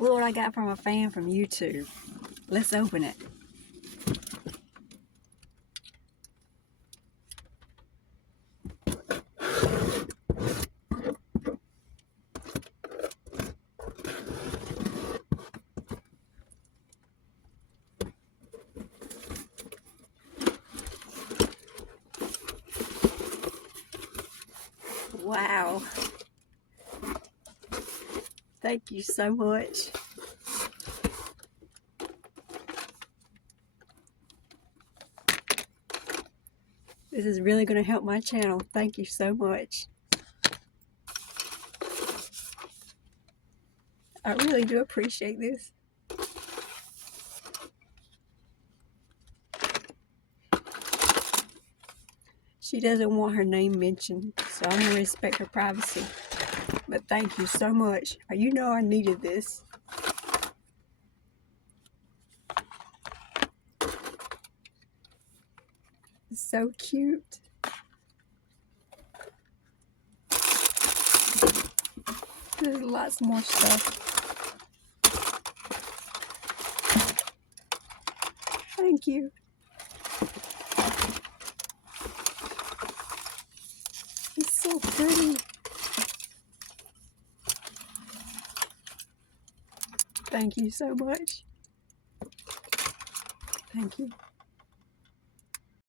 Look what I got from a fan from YouTube. Let's open it. Wow. Thank you so much. This is really going to help my channel. Thank you so much. I really do appreciate this. She doesn't want her name mentioned, so I'm going to respect her privacy. But thank you so much. You know I needed this. It's so cute. There's lots more stuff. Thank you. It's so pretty. Thank you so much. Thank you.